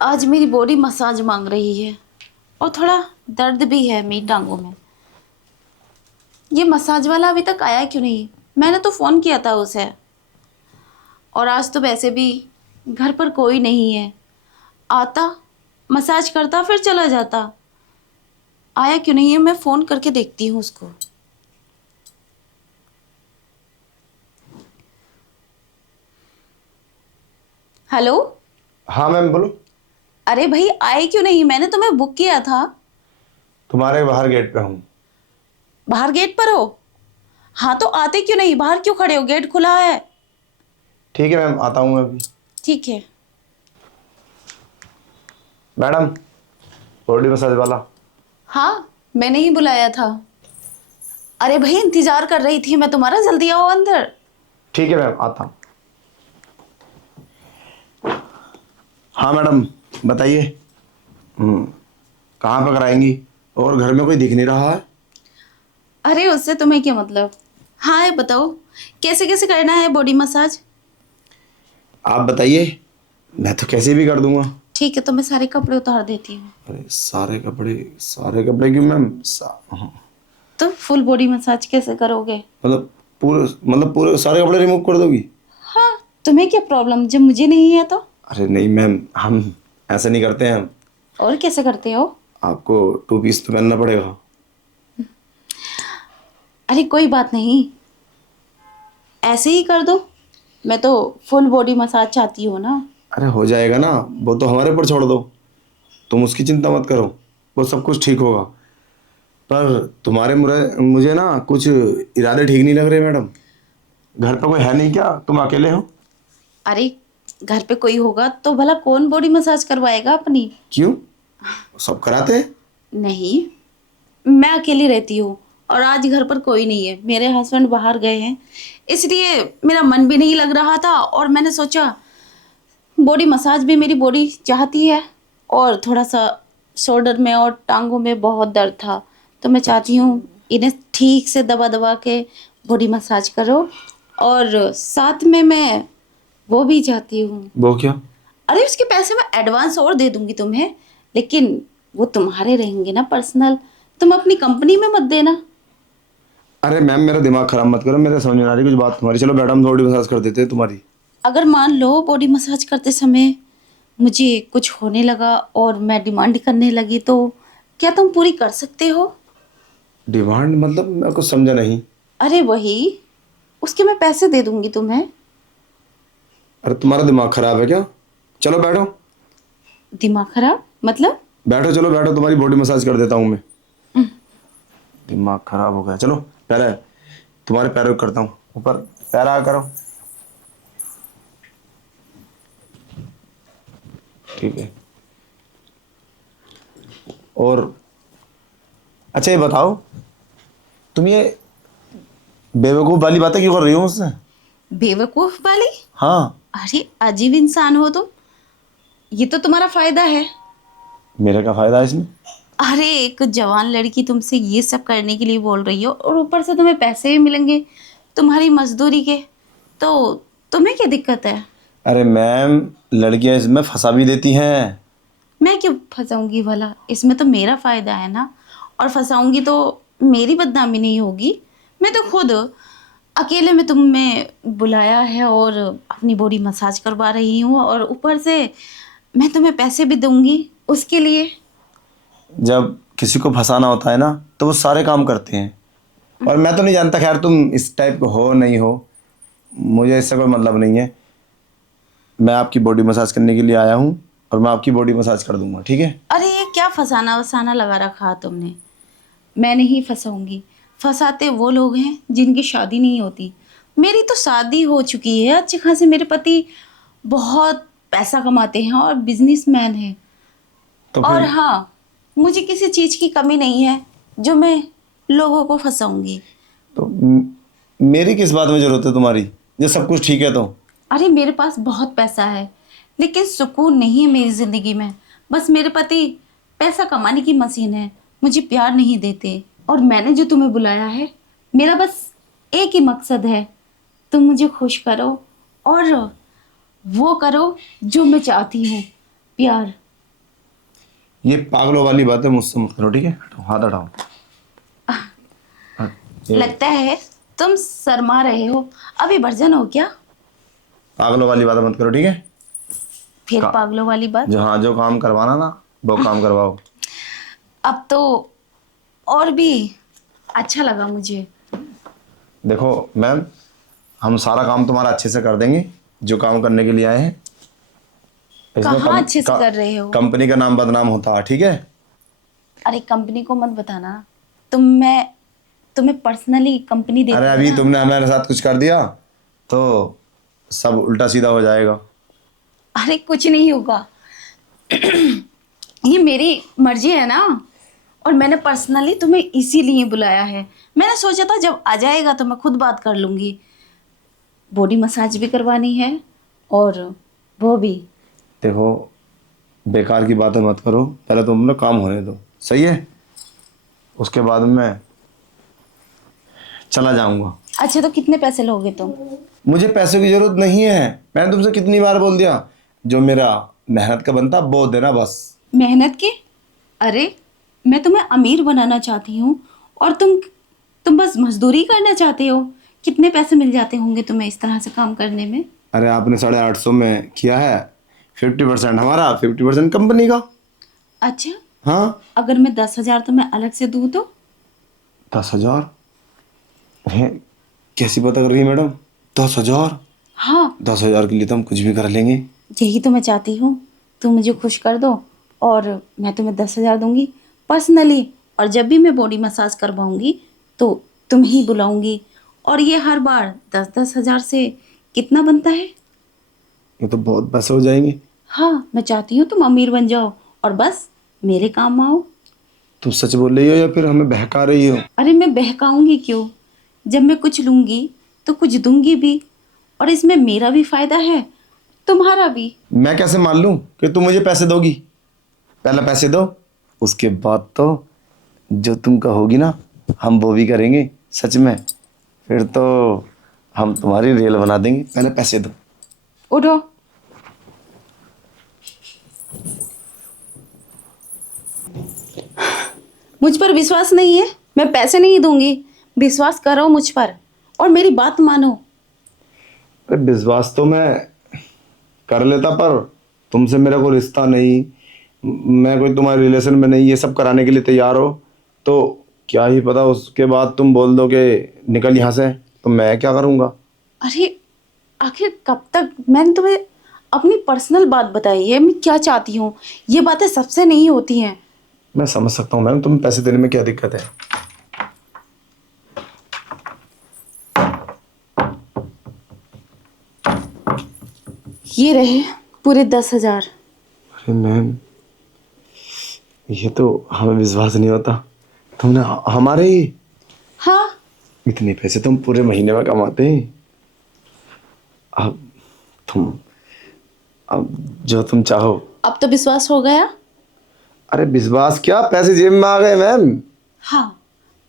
आज मेरी body massage मांग रही है और थोड़ा दर्द भी है मेरी टांगों में। ये मसाज वाला अभी तक आया क्यों नहीं? मैंने तो फ़ोन किया था उसे। और आज तो वैसे भी घर पर कोई नहीं है। आता, मसाज करता, फिर चला जाता। आया क्यों नहीं है? मैं फ़ोन करके देखती हूँ उसको। हेलो। हाँ मैम बोलो। अरे भाई, आए क्यों नहीं? मैंने तुम्हें बुक किया था। तुम्हारे बाहर गेट पे हूँ। बाहर गेट पर हो? हाँ तो आते क्यों नहीं? बाहर क्यों खड़े हो? गेट खुला है। ठीक है मैम, आता हूँ मैं अभी। ठीक है। मैडम, बॉडी मसाज वाला। हाँ, मैंने ही बुलाया था। अरे भाई, इंतजार कर रही थी मैं तुम्हारा। जल्दी आओ अंदर। ठीक है मैम, आता हूँ। हाँ मैडम, बताइए। हम्म कहाँ पे कराएंगी? और घर में कोई दिख नहीं रहा है। अरे उससे तुम्हें क्या मतलब? हाँ, ये बताओ कैसे कैसे करना है बॉडी मसाज? आप बताइए, मैं तो कैसे भी कर दूंगा। ठीक है, तो मैं सारे कपड़े उतार देती हूँ। अरे सारे कपड़े क्यों मैम? हाँ, तो फुल बॉडी मसाज कैसे करोगे? मतलब पूरे सारे कपड़े रिमूव कर दोगी? हाँ, तुम्हें क्या प्रॉब्लम जब मुझे नहीं है तो? अरे नहीं मैम, हम ऐसे नहीं करते हैं। और कैसे करते हो? आपको टू पीस तो पहनना पड़ेगा। अरे कोई बात नहीं, ऐसे ही कर दो। मैं तो फुल बॉडी मसाज चाहती हूँ ना। अरे हो जाएगा ना, वो तो हमारे ऊपर छोड़ दो। तुम उसकी चिंता मत करो, वो सब कुछ ठीक होगा। पर तुम्हारे मुझे ना कुछ इरादे ठीक नहीं लग रहे मैडम। घर पे कोई है नहीं क्या? तुम अकेले हो? अरे, घर पे कोई होगा तो भला कौन बॉडी मसाज करवाएगा अपनी? क्यों? सब कराते हैं। नहीं, मैं अकेली रहती हूँ। और आज घर पर कोई नहीं है, मेरे हस्बैंड बाहर गए हैं। इसलिए मेरा मन भी नहीं लग रहा था और मैंने सोचा बॉडी मसाज भी मेरी बॉडी चाहती है। और थोड़ा सा शोल्डर में और टांगों में बहुत दर्द था, तो मैं चाहती हूँ इन्हें ठीक से दबा दबा के बॉडी मसाज करो। और साथ में मैं वो भी चाहती हूँ। वो क्या? अरे, उसके पैसे मैं एडवांस और दे दूंगी तुम्हें, लेकिन वो तुम्हारे रहेंगे ना पर्सनल। तुम अपनी कंपनी में मत देना। अरे मैम, मेरा दिमाग खराब मत करो, मेरे समझ में आ रही कुछ बात तुम्हारी। चलो मैडम, थोड़ी मसाज कर देते हैं तुम्हारी। अगर मान लो बॉडी मसाज करते समय मुझे कुछ होने लगा और मैं डिमांड करने लगी, तो क्या तुम पूरी कर सकते हो? डिमांड मतलब मैं कुछ समझा नहीं। अरे वही, उसके मैं पैसे दे दूंगी तुम्हें। अरे तुम्हारा दिमाग खराब है क्या? चलो बैठो। दिमाग खराब मतलब? बैठो, चलो बैठो, तुम्हारी बॉडी मसाज कर देता हूँ मैं। दिमाग खराब हो गया। चलो पहले तुम्हारे पैरों को करता हूँ। ऊपर पैर आ करो। ठीक है। और अच्छा ये बताओ, तुम ये बेवकूफ़ वाली बातें क्यों कर रही हो मुझसे? बेवकूफ वाली? हाँ। अरे अजीब इंसान हो तुम। ये तो तुम्हारा फायदा है। मेरा क्या फ़ायदा है इसमें? अरे, एक जवान लड़की तुमसे ये सब करने के लिए बोल रही हो और ऊपर से तुम्हें पैसे भी मिलेंगे तुम्हारी मजदूरी के, तो तुम्हें क्या दिक्कत है? अरे मैम, लड़कियां इसमें फंसा भी देती हैं। मैं क्यों फंसाऊंगी भला? इसमें तो मेरा फायदा है ना। और फंसाऊंगी तो मेरी बदनामी नहीं होगी। मैं तो खुद अकेले में तुम्हें बुलाया है और अपनी बॉडी मसाज करवा रही हूँ, और ऊपर से मैं तुम्हें पैसे भी दूंगी उसके लिए। जब किसी को फंसाना होता है ना, तो वो सारे काम करते हैं। और मैं तो नहीं जानता, खैर तुम इस टाइप को हो नहीं हो, मुझे इससे कोई मतलब नहीं है। मैं आपकी बॉडी मसाज करने के लिए आया हूँ, और मैं आपकी बॉडी मसाज कर दूंगा, ठीक है? अरे, ये क्या फसाना वसाना लगा रखा तुमने? मैं नहीं फंसाऊंगी। फंसाते वो लोग हैं जिनकी शादी नहीं होती। मेरी तो शादी हो चुकी है अच्छे खासे। मेरे पति बहुत पैसा कमाते हैं और बिजनेसमैन हैं। तो और फिर हाँ, मुझे किसी चीज़ की कमी नहीं है जो मैं लोगों को फंसाऊंगी। तो मेरी किस बात में जरूरत है तुम्हारी, जब सब कुछ ठीक है तो? अरे, मेरे पास बहुत पैसा है, लेकिन सुकून नहीं है मेरी ज़िंदगी में। बस मेरे पति पैसा कमाने की मशीन है, मुझे प्यार नहीं देते। और मैंने जो तुम्हें बुलाया है, मेरा बस एक ही मकसद है, तुम मुझे खुश करो और वो करो जो मैं चाहती हूँ, प्यार। ये पागलों वाली बात है, मुझसे मत करो, ठीक है? हटाओ, हाथ हटाओ। लगता है तुम शर्मा रहे हो। अभी वर्जन हो क्या? पागलों वाली बात मत करो, ठीक है? फिर पागलों वाली बात। जो, हाँ, जो काम करवाना ना वो काम करवाओ। अब तो और भी अच्छा लगा मुझे। देखो मैम, हम सारा काम तुम्हारा अच्छे से कर देंगे, जो काम करने के लिए आए हैं। इसमें कहाँ अच्छे से कर रहे हो? कंपनी का नाम बदनाम होता है, ठीक है? अरे कंपनी को मत बताना। मैं तुम्हें पर्सनली कंपनी देती अरे हूँ अभी ना। तुमने हमारे साथ कुछ कर दिया तो सब उल्टा सीधा हो जाएगा। अरे कुछ नहीं होगा। ये मेरी मर्जी है ना, और मैंने पर्सनली तुम्हें इसीलिए बुलाया है। मैंने सोचा था जब आ जाएगा तो मैं खुद बात कर लूँगी। बॉडी मसाज भी करवानी है और वो भी। देखो, बेकार की बातें मत करो, पहले तुम अपना काम होने दो, सही है? उसके बाद मैं चला जाऊंगा। अच्छा तो कितने पैसे लोगे तुम? मुझे पैसों की जरूरत नहीं है, मैंने तुमसे कितनी बार बोल दिया, जो मेरा मेहनत का बनता वो देना बस। मेहनत की? अरे मैं तुम्हें अमीर बनाना चाहती हूँ और तुम बस मजदूरी करना चाहते हो। कितने पैसे मिल जाते होंगे तुम्हें इस तरह से काम करने में? अरे आपने 850 में किया है, 50% हमारा, 50% कंपनी का। अच्छा, हाँ। अगर मैं 10,000 तुम्हें अलग से दूँ तो? 10,000? हैं, कैसी बात कर रही है मैडम? 10,000? हाँ, 10,000 के लिए तो हम कुछ भी कर लेंगे। यही तो मैं चाहती हूँ। तुम मुझे खुश कर दो और मैं तुम्हें 10,000 दूंगी पर्सनली। और जब भी मैं बॉडी मसाज करवाऊंगी तो तुम ही बुलाऊंगी। और ये हर बार 10,000 से कितना बनता है? ये तो बहुत पैसे हो जाएंगे। हाँ, मैं चाहती हूँ तुम अमीर बन जाओ और बस मेरे काम आओ। तुम सच बोल रही हो या फिर हमें बहका रही हो? अरे मैं बहकाऊंगी क्यों? जब मैं कुछ लूंगी तो कुछ दूंगी भी, और इसमें मेरा भी फायदा है, तुम्हारा भी। मैं कैसे मान लूं कि तुम मुझे पैसे दोगी? पहले पैसे दो, उसके बाद तो जो तुम कहोगी ना हम वो भी करेंगे, सच में। फिर तो हम तुम्हारी रेल बना देंगे, पहले पैसे दो। उठो। मुझ पर विश्वास नहीं है? मैं पैसे नहीं दूंगी। विश्वास करो मुझ पर और मेरी बात मानो। अरे विश्वास तो मैं कर लेता, पर तुमसे मेरा कोई रिश्ता नहीं, मैं कोई तुम्हारे रिलेशन में नहीं, ये सब कराने के लिए तैयार हो तो क्या ही पता उसके बाद तुम बोल दो कि निकल यहाँ से, तो मैं क्या करूँगा? अरे आखिर कब तक? मैंने तुम्हें अपनी पर्सनल बात बताई है, मैं क्या चाहती हूँ। ये बातें सबसे नहीं होती हैं। मैं समझ सकता हूँ मैम, तुम्हें पैसे देने में क्या दिक्कत है। ये रहे पूरे 10,000। अरे मैम, ये तो हमें विश्वास नहीं होता, तुमने हमारे ही हाँ, इतने पैसे तुम पूरे महीने में कमाते हैं। अब तुम, अब जो तुम चाहो। अब तो विश्वास हो गया। अरे विश्वास क्या, पैसे जेब में आ गए मैम। हाँ,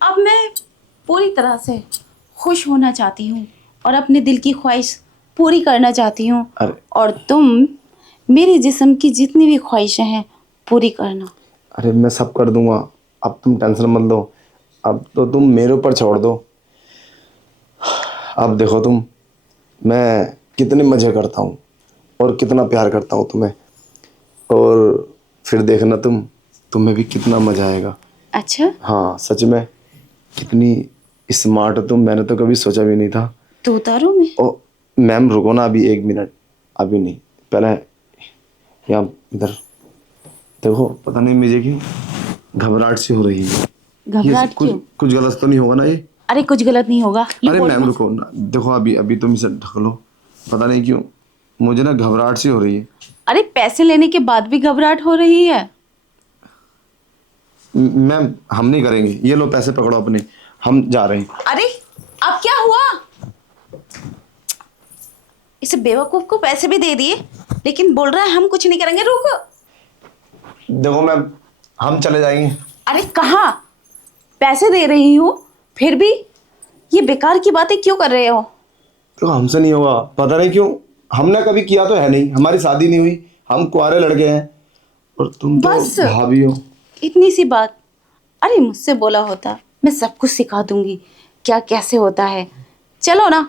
अब मैं पूरी तरह से खुश होना चाहती हूँ और अपने दिल की ख्वाहिश पूरी करना चाहती हूँ। अरे और तुम मेरे जिस्म की जितनी भी ख्वाहिशें हैं पूरी करना। अरे मैं सब कर दूंगा, अब तुम टेंशन मत लो, अब तो तुम मेरे ऊपर छोड़ दो। अब देखो तुम, मैं कितने मज़े करता हूँ और कितना प्यार करता हूँ तुम्हें, और फिर देखना तुम्हें भी कितना मज़ा आएगा। अच्छा, हाँ सच में, कितनी स्मार्ट हो तुम, मैंने तो कभी सोचा भी नहीं था। तो उतारूँ मैं? ओ मैम रुको ना, अभी 1 मिनट, अभी नहीं, पहले यहाँ इधर देखो, पता नहीं मुझे क्यों घबराहट सी हो रही है। ये घबराहट कुछ क्यों? कुछ गलत तो नहीं होगा ना ये? अरे कुछ गलत नहीं होगा। ये अरे बॉडी मैम रुको ना, देखो अभी अभी तुम इसे ढक लो, पता नहीं क्यों मुझे ना घबराहट सी हो रही है। अरे पैसे लेने के बाद भी घबराहट हो रही है? मैम हम नहीं करेंगे, ये लो पैसे पकड़ो अपने, हम जा रहे हैं। अरे अब क्या हुआ? इसे बेवकूफ को पैसे भी दे दिए लेकिन बोल रहा है हम कुछ नहीं करेंगे। रुको। देखो मैम, हम चले जाएंगे। अरे कहाँ? पैसे दे रही हूँ फिर भी ये बेकार की बातें क्यों कर रहे हो? देखो हमसे नहीं होगा, पता नहीं क्यों, हमने कभी किया तो है नहीं, हमारी शादी नहीं हुई, हम कुंवारे लड़के हैं, और तुम तो बस। भाभी हो। इतनी सी बात, अरे मुझसे बोला होता, मैं सब कुछ सिखा दूंगी क्या कैसे होता है। चलो ना,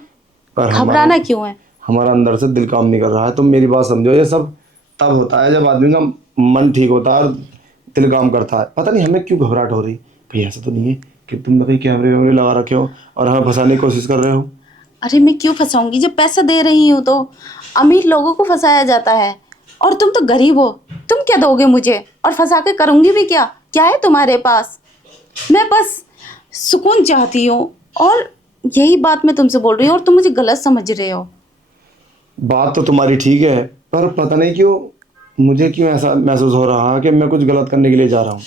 पर हमारा घबराना क्यों है। हमारा अंदर से दिल काम नहीं कर रहा है। तुम मेरी बात समझो, ये सब तब होता है जब आदमी का मन ठीक होता है और दिल काम करता है। पता नहीं हमें क्यों घबराहट हो रही। कहीं ऐसा तो नहीं है कि तुमने कहीं कैमरे वैमरे लगा रखे हो और हमें फंसाने की कोशिश कर रहे हो। अरे मैं क्यों फंसाऊंगी, जब पैसा दे रही हूँ तो। अमीर लोगों को फंसाया जाता है, और तुम तो गरीब हो, तुम क्या दोगे मुझे, और फंसा के करूंगी भी क्या, क्या है तुम्हारे पास। मैं बस सुकून चाहती हूँ, और यही बात मैं तुमसे बोल रही हूँ, और तुम मुझे गलत समझ रहे हो। बात तो तुम्हारी ठीक है, पर पता नहीं क्यों मुझे क्यों ऐसा महसूस हो रहा है कि मैं कुछ गलत करने के लिए जा रहा हूँ।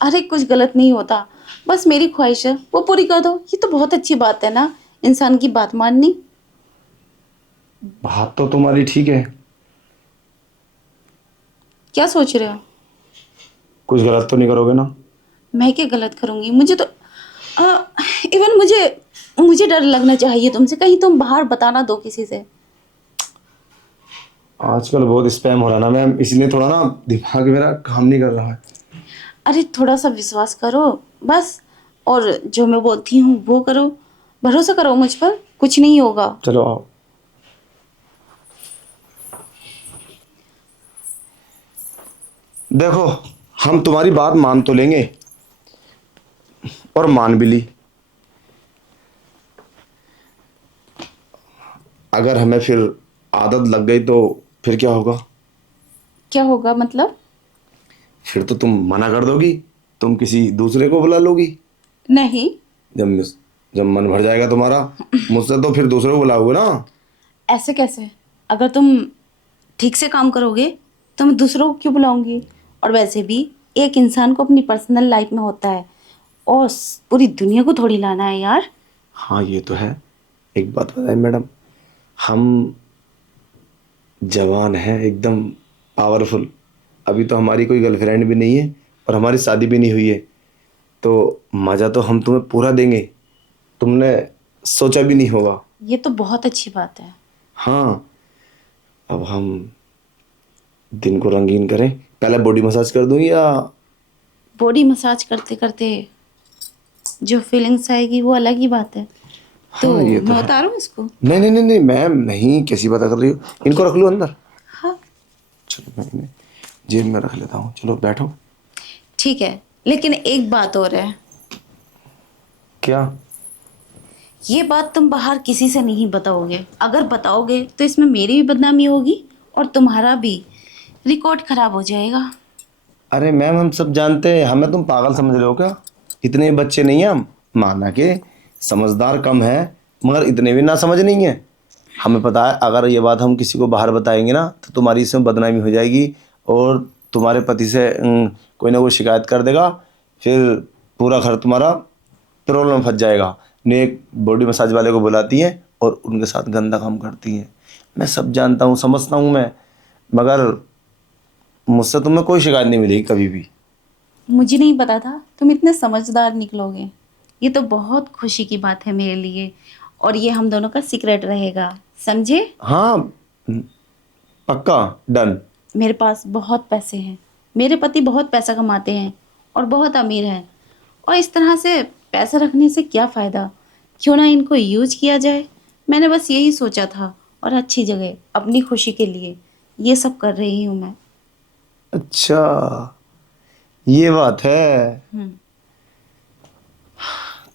अरे कुछ गलत नहीं होता, बस मेरी ख्वाहिश है वो पूरी कर दो। ये तो बहुत अच्छी बात है ना, इंसान की बात माननी। बात तो तुम्हारी ठीक है। क्या सोच रहे हो। कुछ गलत तो नहीं करोगे ना। मैं क्या गलत करूंगी, मुझे तो इवन मुझे मुझे डर लगना चाहिए तुमसे, कहीं तुम बाहर बताना दो किसी से। आजकल बहुत स्पैम हो रहा है ना मैम, इसलिए थोड़ा ना दिमाग मेरा काम नहीं कर रहा है। अरे थोड़ा सा विश्वास करो बस, और जो मैं बोलती हूँ वो करो। भरोसा करो मुझ पर, कुछ नहीं होगा। चलो आओ। देखो, हम तुम्हारी बात मान तो लेंगे और मान भी ली। अगर हमें फिर आदत लग गई तो फिर क्या होगा। क्या होगा मतलब। फिर तो तुम मना कर दोगी, तुम किसी दूसरे को बुला लोगी। नहीं। जब जब मन भर जाएगा तुम्हारा मुझसे तो फिर दूसरे को बुलाओगे ना। ऐसे कैसे, अगर तुम ठीक से काम करोगे तो मैं दूसरों को क्यों बुलाऊंगी। और वैसे भी एक इंसान को अपनी पर्सनल लाइफ में होता है, और पूरी दुनिया को थोड़ी लाना है यार। हाँ ये तो है। एक बात बताए मैडम, हम जवान हैं एकदम पावरफुल। अभी तो हमारी कोई गर्लफ्रेंड भी नहीं है और हमारी शादी भी नहीं हुई है, तो मज़ा तो हम तुम्हें पूरा देंगे। तुमने सोचा भी नहीं होगा। ये तो बहुत अच्छी बात है। हाँ, अब हम दिन को रंगीन करें। पहले बॉडी मसाज कर दूं या। बॉडी मसाज करते करते जो फीलिंग्स आएगी वो अलग ही बात है। तो हाँ ये तो मैं है। उतारूं इसको। नहीं नहीं नहीं नहीं मैम, नहीं कैसी बात कर रही हो। इनको रख लो अंदर। हाँ चलो मैं इन्हें जेब में रख लेता हूँ। चलो बैठो। ठीक है, लेकिन एक बात और है। क्या। ये बात तुम बाहर किसी से नहीं बताओगे, अगर बताओगे तो इसमें मेरी भी बदनामी होगी और तुम्हारा भी, रिकॉर्ड खराब हो जाएगा। अरे मैम हम सब जानते हैं, हमें तुम पागल समझ रहे हो क्या। इतने बच्चे नहीं हैं हम। माना कि समझदार कम है, मगर इतने भी ना समझ नहीं है। हमें पता है अगर ये बात हम किसी को बाहर बताएंगे ना तो तुम्हारी इसमें बदनामी हो जाएगी और तुम्हारे पति से कोई ना कोई शिकायत कर देगा। फिर पूरा घर तुम्हारा प्रॉब्लम में फंस जाएगा। ने एक बॉडी मसाज वाले को बुलाती है और उनके साथ गंदा काम करती है। मैं सब जानता हूँ, समझता हूँ मैं, मगर मुझसे तुम्हें कोई शिकायत नहीं मिलेगी कभी भी। मुझे नहीं पता था तुम इतने समझदार निकलोगे। ये तो बहुत खुशी की बात है मेरे लिए, और ये हम दोनों का सीक्रेट रहेगा, समझे। हाँ पक्का डन। मेरे पास बहुत पैसे हैं, मेरे पति बहुत पैसा कमाते हैं और बहुत अमीर हैं, और इस तरह से पैसा रखने से क्या फ़ायदा, क्यों ना इनको यूज किया जाए। मैंने बस यही सोचा था, और अच्छी जगह अपनी खुशी के लिए ये सब कर रही हूँ मैं। अच्छा ये बात है। हम्म।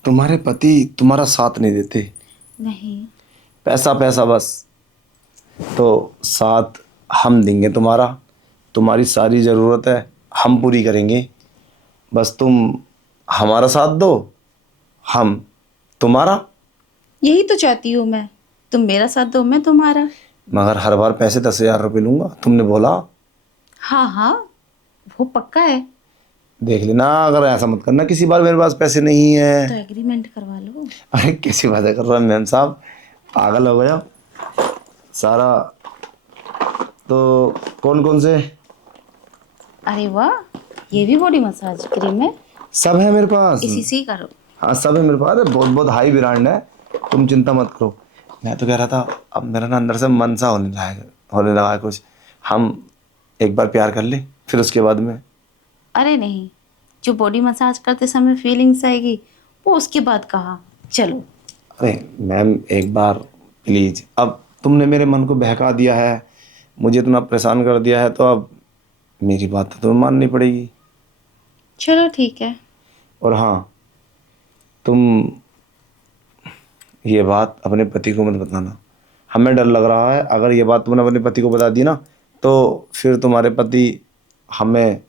तुम्हारे पति तुम्हारा साथ नहीं देते। नहीं। पैसा पैसा बस। तो साथ हम देंगे तुम्हारा। तुम्हारी सारी ज़रूरत है हम पूरी करेंगे। बस तुम हमारा साथ दो, हम तुम्हारा। यही तो चाहती हूँ मैं, तुम मेरा साथ दो मैं तुम्हारा। मगर हर बार पैसे 10,000 रुपये लूँगा, तुमने बोला। हाँ हाँ, वो पक्का है। देख लेना, अगर ऐसा मत करना किसी बार मेरे पास पैसे नहीं तो है। एग्रीमेंट करवा लो। अरे कैसी बातें कर रहा है मैम साहब, पागल हो गया सारा। तो कौन कौन से। अरे वाह, ये भी बॉडी मसाज क्रीम है। सब है मेरे पास। इसी से ही करो। हाँ सब है मेरे पास। अरे बहुत बहुत हाई ब्रांड है, तुम चिंता मत करो। मैं तो कह रहा था अब मेरा ना अंदर से मन सा होने लगा है कुछ। हम एक बार प्यार कर ले फिर उसके बाद में। अरे नहीं, जो बॉडी मसाज करते समय फीलिंग्स आएगी वो उसके बाद कहा। चलो। अरे मैम एक बार प्लीज, अब तुमने मेरे मन को बहका दिया है, मुझे इतना परेशान कर दिया है, तो अब मेरी बात तो तुम्हें माननी पड़ेगी। चलो ठीक है। और हाँ, तुम ये बात अपने पति को मत बताना। हमें डर लग रहा है, अगर ये बात तुमने अपने पति को बता दी ना, तो फिर तुम्हारे पति हमें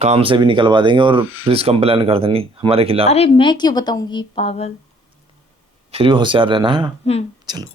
काम से भी निकलवा देंगे और पुलिस कंप्लेन कर देंगी हमारे खिलाफ। अरे मैं क्यों बताऊंगी, पागल। फिर भी होशियार रहना है। हम्म। चलो।